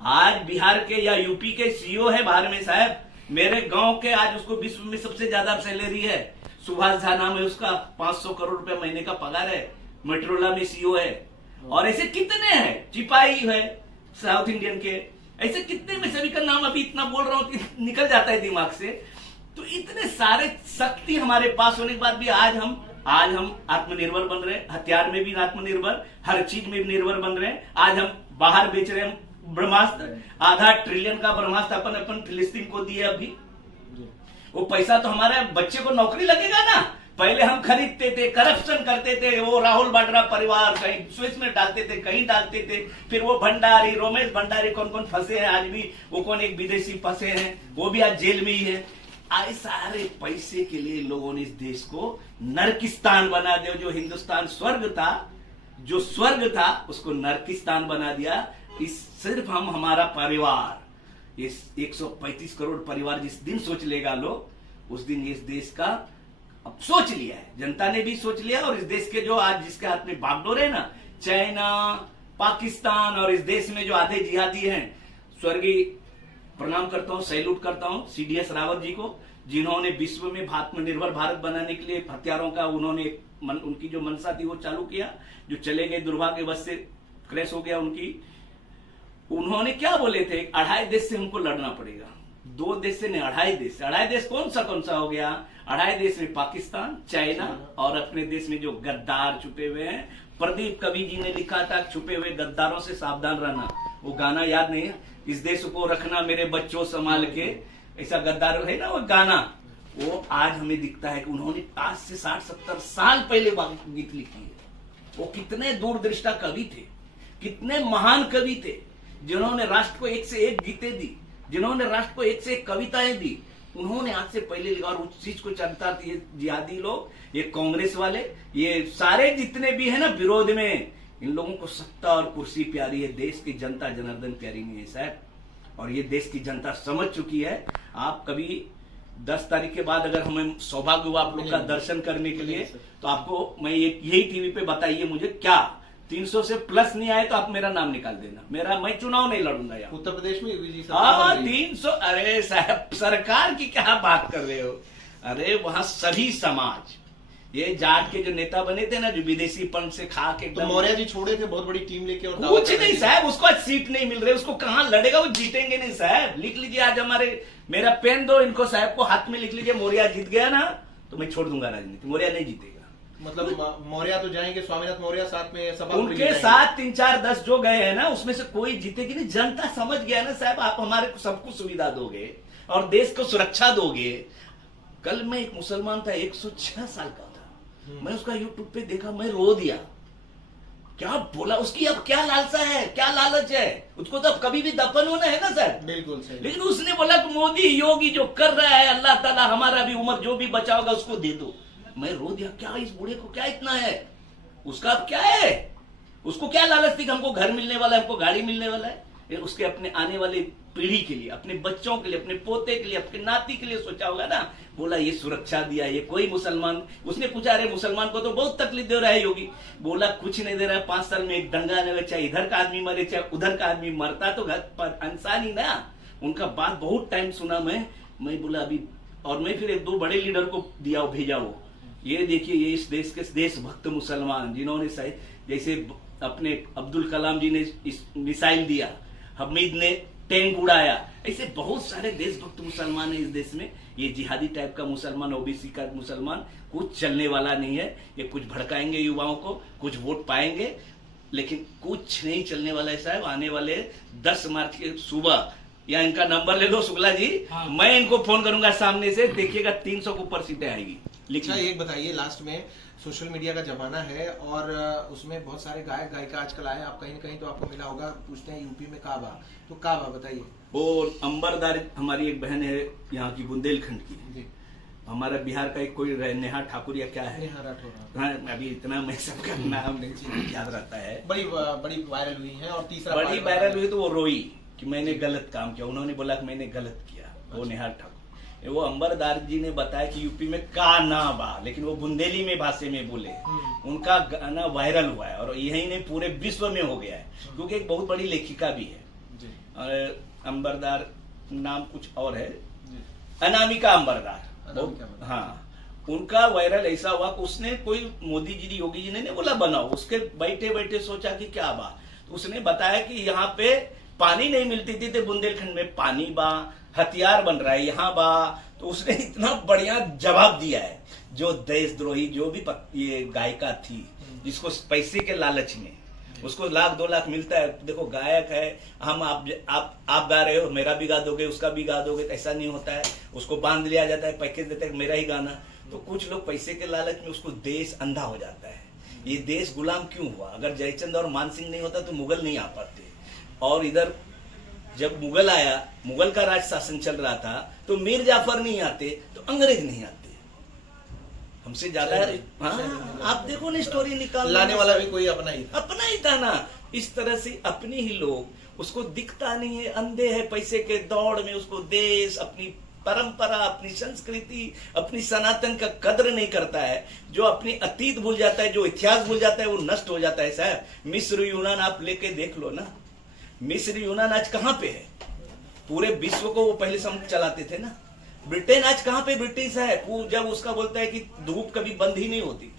आज बिहार के या यूपी के CEO है बाहर में साहब, मेरे गांव के आज उसको विश्व में सबसे ज्यादा सैलरी है, सुभाष झा नाम है उसका, 500 करोड़ रुपए महीने का पगार है, मेट्रोला में CEO है। और ऐसे कितने हैं, चिपाई है साउथ इंडियन के, ऐसे कितने, में सभी का नाम अभी इतना बोल रहा हूं कि निकल जाता है दिमाग से। तो इतने सारे शक्ति हमारे पास होने के बाद भी आज हम आत्मनिर्भर बन रहे हैं, हथियार में भी आत्मनिर्भर, हर चीज में भी निर्भर बन रहे हैं। आज हम बाहर बेच रहे हैं ब्रह्मास्त्र, आधा ट्रिलियन का ब्रह्मास्त्र अपन फिलिस्तीन को दिए। अभी वो पैसा तो हमारे बच्चे को नौकरी लगेगा ना। पहले हम खरीदते थे, करप्शन करते थे, वो राहुल बाड्रा परिवार कहीं स्विस में डालते थे, कहीं डालते थे, फिर वो भंडारी, रोमेश भंडारी, कौन कौन फंसे हैं आज भी, वो कौन एक विदेशी फंसे हैं, वो भी आज जेल में ही है। आए सारे पैसे के लिए लोगों ने इस देश को नरकिस्तान बना दिया। जो हिंदुस्तान स्वर्ग था, जो स्वर्ग था, उसको नरकिस्तान बना दिया। इस सिर्फ हमारा परिवार, इस 135 करोड़ परिवार जिस दिन सोच लेगा लोग, उस दिन इस देश का अब सोच लिया है, जनता ने भी सोच लिया। और इस देश के जो आज जिसके हाथ में बागडोर है ना, चाइना, पाकिस्तान, और इस देश में जो आधे जिहादी हैं, स्वर्गीय प्रणाम करता हूं, सैल्यूट करता हूं CDS रावत जी को, जिन्होंने विश्व में आत्मनिर्भर भारत बनाने के लिए हथियारों का उन्होंने उनकी जो मंशा थी वो चालू किया, जो चले गए दुर्भाग्यवश से क्रैश हो गया उनकी। उन्होंने क्या बोले थे, 2.5 देश से हमको लड़ना पड़ेगा, 2 देश से नहीं, 2.5 देश से। 2.5 देश कौन सा हो गया, 2.5 देश में पाकिस्तान, चाइना, और अपने देश में जो गद्दार छुपे हुए हैं। प्रदीप कवि जी ने लिखा था, छुपे हुए गद्दारों से सावधान रहना, वो गाना याद नहीं है, इस देश को रखना मेरे बच्चों संभाल के, ऐसा गद्दार है ना वो गाना, वो आज हमें दिखता है कि उन्होंने आज से 60-70 साल पहले गीत लिखी है। वो कितने दूरदृष्टा कवि थे, कितने महान कवि थे, जिन्होंने राष्ट्र को एक से एक गीतें दी, जिन्होंने राष्ट्र को एक से एक कविताएं दी, उन्होंने आज से पहले लिखा। और उस चीज को चलता थी ये जिहादी लोग, ये कांग्रेस वाले, ये सारे जितने भी है ना विरोध में, इन लोगों को सत्ता और कुर्सी प्यारी है, देश की जनता जनार्दन प्यारी नहीं है साहब। और ये देश की जनता समझ चुकी है। आप कभी 10 तारीख के बाद अगर हमें सौभाग्य हुआ आप लोग का दर्शन करने के लिए, तो आपको मैं यही टीवी पे बताइए मुझे, क्या 300 से प्लस नहीं आए तो आप मेरा नाम निकाल देना, मैं चुनाव नहीं लड़ूंगा यार। उत्तर प्रदेश में 300, अरे साहब सरकार की क्या बात कर रहे हो? अरे वहां सभी समाज, ये जाट के जो नेता बने थे ना, जो विदेशी फंड से खा के, तो मौर्य जी छोड़े थे बहुत बड़ी टीम लेके, और कुछ नहीं साहब, उसको आज सीट नहीं मिल रही, उसको कहां लड़ेगा, वो जीतेंगे नहीं साहब। लिख लीजिए आज मेरा पेन दो इनको साहब को, हाथ में लिख लीजिए, मौर्य जीत गया ना तो मैं छोड़ दूंगा राजनीति, मौर्य नहीं जीतेगा। मतलब मौर्य तो जाएंगे, स्वामीनाथ मौर्य साथ में सभा, उनके साथ 3, 4, 10 जो गए हैं ना, उसमें से कोई जीतेगी नहीं। जनता समझ गया ना साहब, आप हमारे को सबको सुविधा दोगे और देश को सुरक्षा दोगे। कल मैं एक मुसलमान था, 106 साल का था, मैं उसका यूट्यूब पे देखा, मैं रो दिया। क्या बोला, उसकी अब क्या लालसा है, क्या लालच है, उसको तो अब कभी भी दफन होना है ना सर। बिल्कुल सही। लेकिन उसने बोला कि मोदी योगी जो कर रहा है, अल्लाह ताला हमारा भी उम्र जो भी बचा होगा उसको दे दो। मैं रो दिया, क्या इस बूढ़े को क्या इतना है, उसका अब क्या है, उसको क्या लालच थी कि हमको घर मिलने वाला है, हमको गाड़ी मिलने वाला है। उसके अपने आने वाले पीढ़ी के लिए, अपने बच्चों के लिए, अपने पोते के लिए, अपने नाती के लिए सोचा होगा ना। बोला ये सुरक्षा दिया, ये कोई मुसलमान, उसने पूछा अरे मुसलमान को तो बहुत तकलीफ दे रहा है योगी। बोला कुछ नहीं दे रहा है, 5 साल में एक दंगा लगे, चाहे इधर का आदमी मरे चाहे उधर का आदमी मरता तो घर पर इंसान ही ना। उनका बात बहुत टाइम सुना मैं बोला अभी, और मैं फिर 1-2 बड़े लीडर को दिया, भेजा वो, ये देखिए ये इस देश के देशभक्त मुसलमान, जिन्होंने जैसे अपने अब्दुल कलाम जी ने मिसाइल दिया, हमीद ने टैंक उड़ाया, ऐसे बहुत सारे देशभक्त मुसलमान हैं इस देश में। ये जिहादी टाइप का मुसलमान, ओबीसी का मुसलमान कुछ चलने वाला नहीं है। ये कुछ भड़काएंगे युवाओं को, कुछ वोट पाएंगे, लेकिन कुछ नहीं चलने वाला है साहब। आने वाले 10 मार्च के सुबह, या इनका नंबर ले लो शुक्ला जी, मैं इनको फोन करूंगा सामने से, देखिएगा 300 के ऊपर सीटें आएगी। अच्छा एक बताइए लास्ट में, सोशल मीडिया का जमाना है और उसमें बहुत सारे गायक गायिका आजकल आए, आप कहीं न कहीं तो आपको मिला होगा, पूछते हैं यूपी में काबा, तो काबा बताइए। वो अंबरदार हमारी एक बहन है यहाँ की, बुंदेलखंड की जी। हमारा बिहार का एक कोई नेहा ठाकुर या क्या है, नेहा राठौर, हाँ अभी इतना मैं सबका नाम नहीं याद रहता है। बड़ी वायरल हुई है, और तीसरा बड़ी वायरल हुई तो वो रोई कि मैंने गलत काम किया, उन्होंने बोला कि मैंने गलत किया। वो नेहा ठाकुर, वो अंबरदार जी ने बताया कि यूपी में का ना बा, लेकिन वो बुंदेली में भाषा में बोले, उनका गाना वायरल हुआ है और यही नहीं पूरे विश्व में हो गया है, क्योंकि एक बहुत बड़ी लेखिका भी है जी। और अंबरदार नाम कुछ और है, अनामिका अंबरदार, हाँ, उनका वायरल ऐसा हुआ कि उसने कोई मोदी जी योगी जी ने नहीं बोला बनाओ, उसके बैठे बैठे सोचा कि क्या बा, तो उसने बताया कि यहाँ पे पानी नहीं मिलती थी, तो बुंदेलखंड में पानी बा, हथियार बन रहा है यहाँ बा। तो उसने इतना बढ़िया जवाब दिया है, जो देशद्रोही जो भी ये गायिका थी, जिसको पैसे के लालच में उसको 1-2 लाख मिलता है, देखो गायक है, हम आप गा रहे हो, मेरा भी गा दोगे, उसका भी गा दोगे, तो ऐसा नहीं होता है। उसको बांध लिया जाता है, पैकेज देता है मेरा ही गाना, तो कुछ लोग पैसे के लालच में उसको देश अंधा हो जाता है। ये देश गुलाम क्यों हुआ? अगर जयचंद और मानसिंह नहीं होता तो मुगल नहीं आ पाते, और इधर जब मुगल आया, मुगल का राज शासन चल रहा था, तो मीर जाफर नहीं आते तो अंग्रेज नहीं आते, हमसे ज्यादा। हाँ आप देखो ना, स्टोरी निकाल लाने वाला भी कोई अपना ही था ना। इस तरह से अपने ही लोग, उसको दिखता नहीं है, अंधे है पैसे के दौड़ में, उसको देश, अपनी परंपरा, अपनी संस्कृति, अपनी सनातन का कद्र नहीं करता है। जो अपनी अतीत भूल जाता है, जो इतिहास भूल जाता है, वो नष्ट हो जाता है साहब। मिस्र यूनान आप लेके देख लो ना, मिस्र यूनान आज कहां पे है? पूरे विश्व को वो पहले सम चलाते थे ना। ब्रिटेन आज कहां पे ब्रिटिश है? जब उसका बोलता है कि धूप कभी बंद ही नहीं होती थी,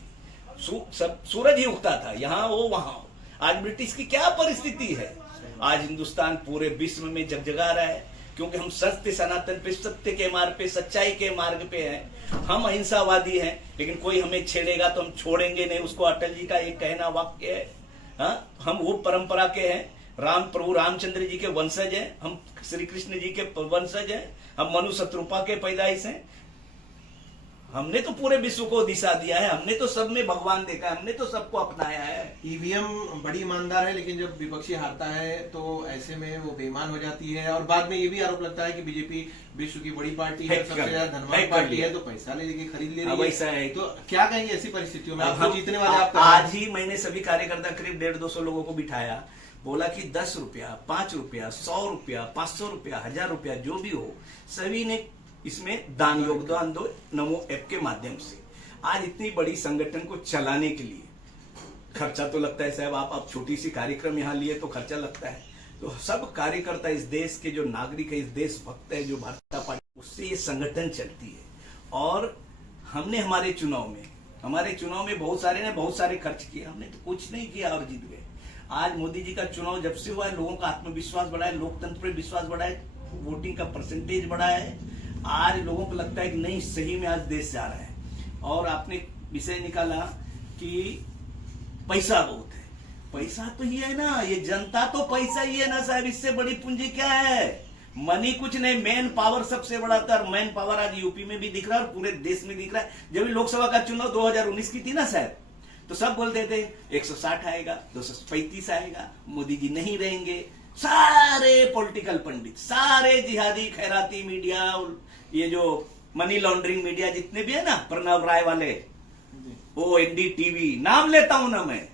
सूरज ही उगता था, यहाँ हो वहां हो। आज ब्रिटिश की क्या परिस्थिति है? आज हिंदुस्तान पूरे विश्व में जगजगा रहा है, क्योंकि हम सत्य सनातन पे, सत्य के मार्ग पे, सच्चाई के मार्ग पे हैं। हम अहिंसावादी हैं, लेकिन कोई हमें छेड़ेगा तो हम छोड़ेंगे नहीं, उसको अटल जी का एक कहना वाक्य है। हाँ, हम वो परंपरा के हैं, प्रभु रामचंद्र जी के वंशज हैं, हम श्री कृष्ण जी के वंशज हैं, हम मनु शत्रुपा के पैदाइश हैं। हमने तो पूरे विश्व को दिशा दिया है, हमने तो सब में भगवान देखा है, हमने तो सबको अपनाया है। ईवीएम बड़ी ईमानदार है, लेकिन जब विपक्षी हारता है तो ऐसे में वो बेईमान हो जाती है। और बाद में ये भी आरोप लगता है कि बीजेपी विश्व की बड़ी पार्टी है, सबसे ज्यादा धनवान पार्टी है, तो पैसा ले लेके खरीद ले रही है। तो क्या कहेंगे ऐसी परिस्थितियों में? आप जीतने वाले आप आज ही मैंने सभी कार्यकर्ता करीब 150-200 लोगों को बिठाया, बोला कि 10 रुपया, 5 रुपया, 100 रुपया, 500 रुपया, 1000 रुपया जो भी हो, सभी ने इसमें दान योगदान दो नमो ऐप के माध्यम से। आज इतनी बड़ी संगठन को चलाने के लिए खर्चा तो लगता है साहब, आप छोटी सी कार्यक्रम यहाँ लिए तो खर्चा लगता है। तो सब कार्यकर्ता, इस देश के जो नागरिक है, इस देशभक्त है, जो भारतीय जनता पार्टी, उससे ये संगठन चलती है। और हमने हमारे चुनाव में बहुत सारे ने बहुत सारे खर्च किए, हमने तो कुछ नहीं किया और जीत गए। आज मोदी जी का चुनाव जब से हुआ है, लोगों का आत्मविश्वास बढ़ा है, लोकतंत्र पर विश्वास बढ़ा है, वोटिंग का परसेंटेज बढ़ा है। आज लोगों को लगता है कि नहीं, सही में आज देश जा रहा है। और आपने विषय निकाला कि पैसा बहुत है, पैसा तो ये है ना, ये जनता तो पैसा ही है ना साहब, इससे बड़ी पूंजी क्या है? मनी कुछ नहीं, मैन पावर सबसे बड़ा था। और मैन पावर आज यूपी में भी दिख रहा है और पूरे देश में दिख रहा है। जब लोकसभा का चुनाव 2019 की थी ना साहब, तो सब बोलते थे 160 आएगा, 235 आएगा, मोदी जी नहीं रहेंगे। सारे पॉलिटिकल पंडित, सारे जिहादी खैराती मीडिया, ये जो मनी लॉन्ड्रिंग मीडिया जितने भी है ना, प्रणव राय वाले, वो एनडीटीवी, नाम लेता हूं ना, मैं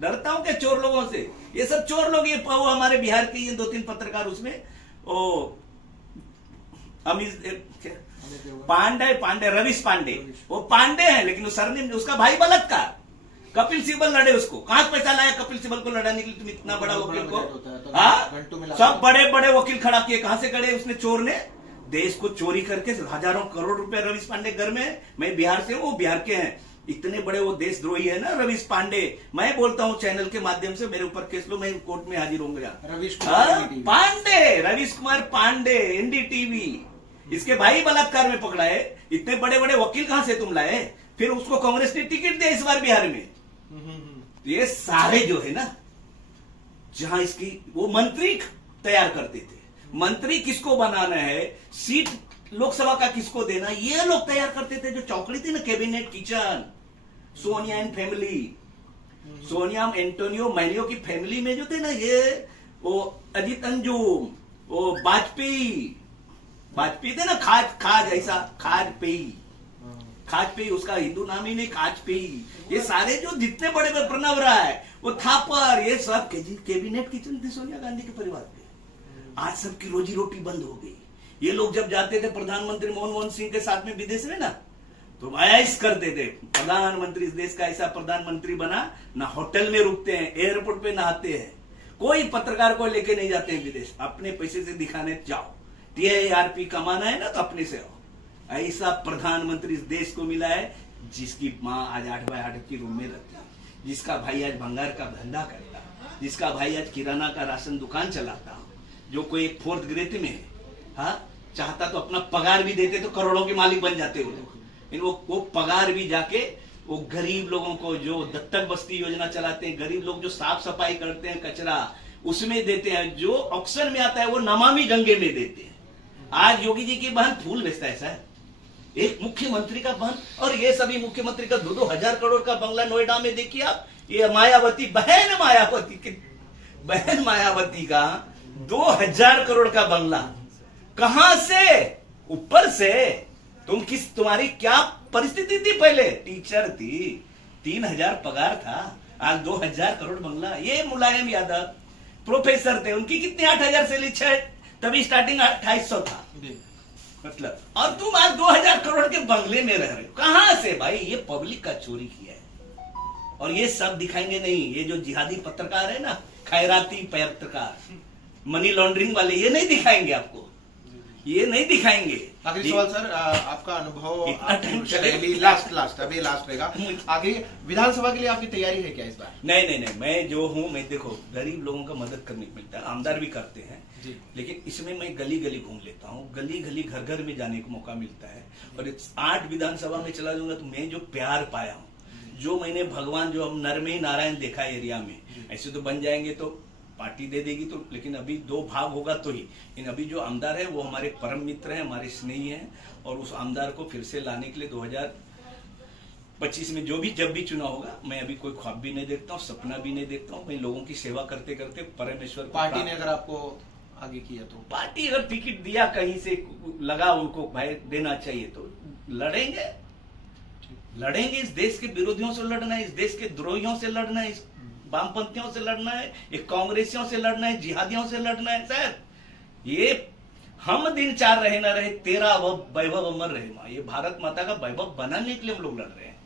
डरता हूं क्या चोर लोगों से? ये सब चोर लोग, ये वो हमारे बिहार के ये 2-3 पत्रकार, उसमें वो अमित पांडे, रवीश पांडे, वो पांडे है, लेकिन सरनेम उसका भाई बलात्कार, कपिल सिब्बल लड़े उसको। कहां से पैसा लाया कपिल सिब्बल को लड़ाने के लिए? तुम इतना बड़ा वकील को, सब बड़े बड़े वकील खड़ा किए, कहां से खड़े? उसने, चोर ने देश को चोरी करके हजारों करोड़ रुपए। रवीश पांडे घर में, मैं बिहार से हूं, वो बिहार के हैं, इतने बड़े वो देशद्रोही है ना रवीश पांडे। मैं बोलता हूं चैनल के माध्यम से, मेरे ऊपर केस लो, मैं कोर्ट में हाजिर होऊंगा। रवीश कुमार पांडे, एनडीटीवी, इसके भाई बलात्कार में पकड़ा है। इतने बड़े बड़े वकील कहां से तुम लाए? फिर उसको कांग्रेस ने टिकट दिया इस बार बिहार में। ये सारे जो है ना, जहां इसकी वो मंत्री तैयार करते थे, मंत्री किसको बनाना है, सीट लोकसभा का किसको देना, ये लोग तैयार करते थे। जो चौकड़ी थी ना, cabinet kitchen, Sonia and family, Sonia Antonio Maino की फैमिली में जो थे ना, ये वो अजीत अंजुम, वो वाजपेयी थे ना, खाज ऐसा, खाजपेयी, उसका हिंदू नाम ही नहीं, खाजपेयी। ये सारे जो जितने बड़े प्रणव रहा है, वो थापर, ये सब कैबिनेट किचन थे सोनिया गांधी के परिवार पे। आज सबकी रोजी रोटी बंद हो गई। ये लोग जब जाते थे प्रधानमंत्री मनमोहन सिंह के साथ में विदेश में ना, तो ऐश करते थे, प्रधानमंत्री, इस देश का ऐसा प्रधानमंत्री बना, ना होटल में रुकते हैं, एयरपोर्ट पे नहाते हैं, कोई पत्रकार को लेके नहीं जाते हैं विदेश, अपने पैसे से दिखाने जाओ, टीआरपी कमाना है ना तो अपने से आओ। ऐसा प्रधानमंत्री इस देश को मिला है, जिसकी माँ आज 8x8 की रूम में रहती है, जिसका भाई आज भंगार का धंधा करता, जिसका भाई आज किराना का राशन दुकान चलाता, जो कोई 4th ग्रेड में है, हाँ, चाहता तो अपना पगार भी देते तो करोड़ों के मालिक बन जाते वो लोग। वो पगार भी जाके वो गरीब लोगों को, जो दत्तक बस्ती योजना चलाते हैं, गरीब लोग जो साफ सफाई करते हैं, कचरा उसमें देते हैं, जो ऑक्शन में आता है वो नमामि गंगे में देते हैं। आज योगी जी की बहन फूल बेचता है सर, एक मुख्यमंत्री का बहन, और ये सभी मुख्यमंत्री का 2-2 हजार करोड़ का बंगला नोएडा में देखिए आप। ये मायावती बहन मायावती का 2000 करोड़ का बंगला, कहां से? ऊपर से। तुम्हारी क्या परिस्थिति थी? पहले टीचर थी, 3000 पगार था, आज 2000 करोड़ बंगला। ये मुलायम यादव प्रोफेसर थे, उनकी कितनी 8000 से ली, 6, तभी स्टार्टिंग 2800 था मतलब। और तुम आज 2000 करोड़ के बंगले में रह रहे हो, कहां से भाई? ये पब्लिक का चोरी किया है। और ये सब दिखाएंगे नहीं, ये जो जिहादी पत्रकार है ना, खैराती पत्रकार, मनी लॉन्ड्रिंग वाले, ये नहीं दिखाएंगे आपको, ये नहीं दिखाएंगे। आखिरी सवाल सर, आपका अनुभव, अभी लास्ट रहेगा, आगे विधानसभा के लिए आपकी तैयारी है क्या इस बार? नहीं, मैं जो हूँ, मैं देखो गरीब लोगों का मदद करने को मिलता है, आमदार भी करते हैं जी, लेकिन इसमें मैं गली गली घूम लेता हूँ, गली गली घर घर में जाने को मौका मिलता है। और 8 विधानसभा में चला जाऊंगा तो मैं जो प्यार पाया हूँ, जो मैंने भगवान, जो हम नर में ही नारायण देखा एरिया में, ऐसे तो बन जाएंगे तो पार्टी दे देगी तो, लेकिन अभी 2 भाग होगा तो ही। लेकिन अभी जो आमदार है वो हमारे परम मित्र हैं, हमारे स्नेही हैं, और उस आमदार को फिर से लाने के लिए 2025 में जब भी चुनाव होगा, मैं अभी कोई ख्वाब भी नहीं देखता हूँ, सपना भी नहीं देखता हूँ। मैं लोगों की सेवा करते करते परमेश्वर पार्टी ने अगर आपको आगे किया तो? पार्टी अगर टिकट दिया, कहीं से लगा उनको भाई देना चाहिए तो लड़ेंगे। इस देश के विरोधियों से लड़ना है, इस देश के द्रोहियों से लड़ना है, इस वामपंथियों से लड़ना है, एक कांग्रेसियों से लड़ना है, जिहादियों से लड़ना है। सर ये हम दिन 4 रहे ना रहे, तेरा वैभव अमर रहे माँ। ये भारत माता का वैभव बनाने के लिए हम लोग लड़ रहे हैं।